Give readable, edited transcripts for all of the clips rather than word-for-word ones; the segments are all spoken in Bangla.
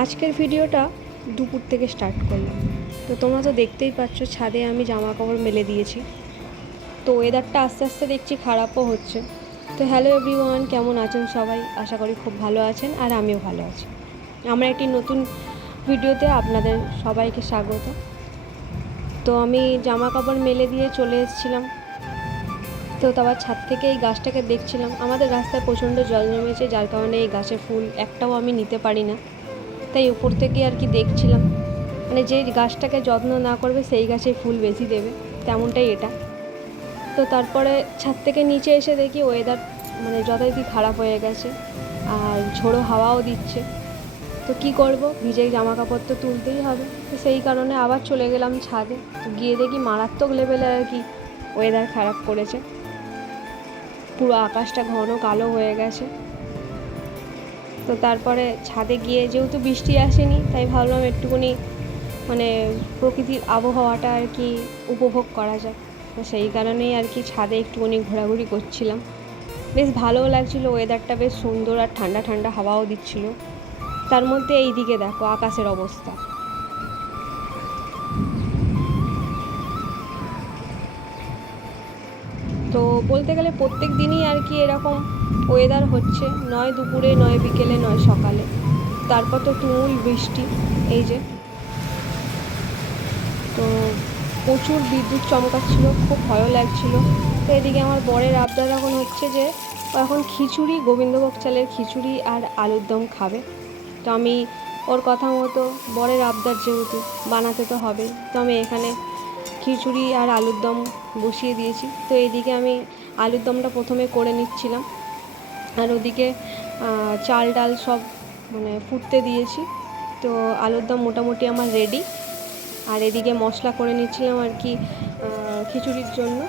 আজকের ভিডিওটা দুপুর থেকে স্টার্ট করলাম। তো তোমরা তো দেখতেই পাচ্ছ ছাদে আমি জামা কাপড় মেলে দিয়েছি। তো ওয়েদারটা আস্তে আস্তে দেখছি খারাপও হচ্ছে। তো হ্যালো এভরিওয়ান, কেমন আছেন সবাই? আশা করি খুব ভালো আছেন আর আমিও ভালো আছি। আমরা একটি নতুন ভিডিওতে আপনাদের সবাইকে স্বাগত। তো আমি জামা কাপড় মেলে দিয়ে চলে এসেছিলাম। তো তারপর ছাদ থেকে এই গাছটাকে দেখছিলাম। আমাদের রাস্তায় প্রচণ্ড জল জমেছে, যার কারণে এই গাছের ফুল একটাও আমি নিতে পারি না। তাই উপর থেকে আর কি দেখছিলাম, মানে যে গাছটাকে যত্ন না করবে সেই গাছে ফুল বেশি দেবে, তেমনটাই এটা। তো তারপরে ছাদ থেকে নিচে এসে দেখি ওয়েদার মানে যথারীতি খারাপ হয়ে গেছে আর ঝোড়ো হাওয়াও দিচ্ছে। তো কী করব, ভিজে জামা কাপড় তো তুলতেই হবে। তো সেই কারণে আবার চলে গেলাম ছাদে। তো গিয়ে দেখি মারাত্মক লেভেলে আর কি ওয়েদার খারাপ করেছে, পুরো আকাশটা ঘন কালো হয়ে গেছে। তো তারপরে ছাদে গিয়ে যেহেতু বৃষ্টি আসেনি, তাই ভাবলাম একটুখানি মানে প্রকৃতির আবহাওয়াটা আর কি উপভোগ করা যায়। তো সেই কারণেই আর কি ছাদে একটুখানি ঘোরাঘুরি করছিলাম। বেশ ভালোও লাগছিলো, ওয়েদারটা বেশ সুন্দর আর ঠান্ডা ঠান্ডা হাওয়াও দিচ্ছিলো। তার মধ্যে এই দিকে দেখো আকাশের অবস্থা। তো বলতে গেলে প্রত্যেক দিনই আর কি এরকম ওয়েদার হচ্ছে, নয় দুপুরে, নয় বিকেলে, নয় সকালে। তারপর তো তুমুল বৃষ্টি, এই যে। তো প্রচুর বিদ্যুৎ চমকাচ্ছিল, খুব ভয়ও লাগছিল। তো এদিকে আমার বরের আবদার এখন হচ্ছে যে ও এখন খিচুড়ি, গোবিন্দভোগ চালের খিচুড়ি আর আলুর দম খাবে। তো আমি ওর কথা মতো, বরের আবদার যেহেতু বানাতে তো হবে, তো আমি এখানে খিচুড়ি আর আলুর দম বসিয়ে দিয়েছি। তো এদিকে আমি আলুর দমটা প্রথমে করে নিচ্ছিলাম, আর ওদিকে চাল ডাল সব মানে ফুটতে দিয়েছি। তো আলুর দম মোটামুটি আমার রেডি। আর এদিকে মশলা করে নিচ্ছিলাম আর কি খিচুড়ির জন্য।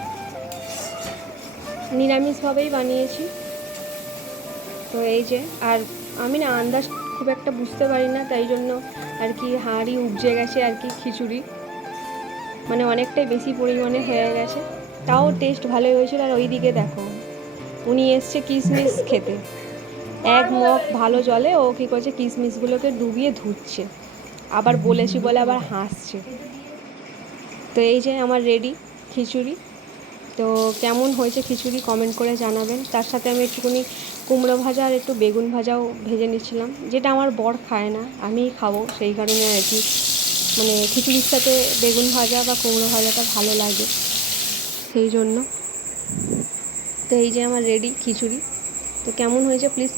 নিরামিষভাবেই বানিয়েছি। তো এই যে, আর আমি না আন্দাজ খুব একটা বুঝতে পারি না, তাই জন্য আর কি হাঁড়ি উপজে গেছে আর কি খিচুড়ি, মানে অনেকটাই বেশি পরিমাণে হয়ে গেছে। তাও টেস্ট ভালোই হয়েছিল। আর ওই দিকে দেখো উনি এসছে কিশমিশ খেতে, এক মগ ভালো জলে ও কী করছে, কিশমিশগুলোকে ডুবিয়ে ধুচ্ছে, আবার বলেছি বলে আবার হাসছে। তো এই যে আমার রেডি খিচুড়ি। তো কেমন হয়েছে খিচুড়ি কমেন্ট করে জানাবেন। তার সাথে আমি একটুখানি কুমড়ো ভাজা আর একটু বেগুন ভাজাও ভেজে নিচ্ছিলাম, যেটা আমার বর খায় না, আমিই খাবো, সেই কারণে আর কি মানে খিচুড়ির সাথে বেগুন ভাজা বা কুমড়ো ভাজাটা ভালো লাগে, সেই জন্য। তো এই যে আমার রেডি খিচুড়ি। তো কেমন হয়েছে প্লিজ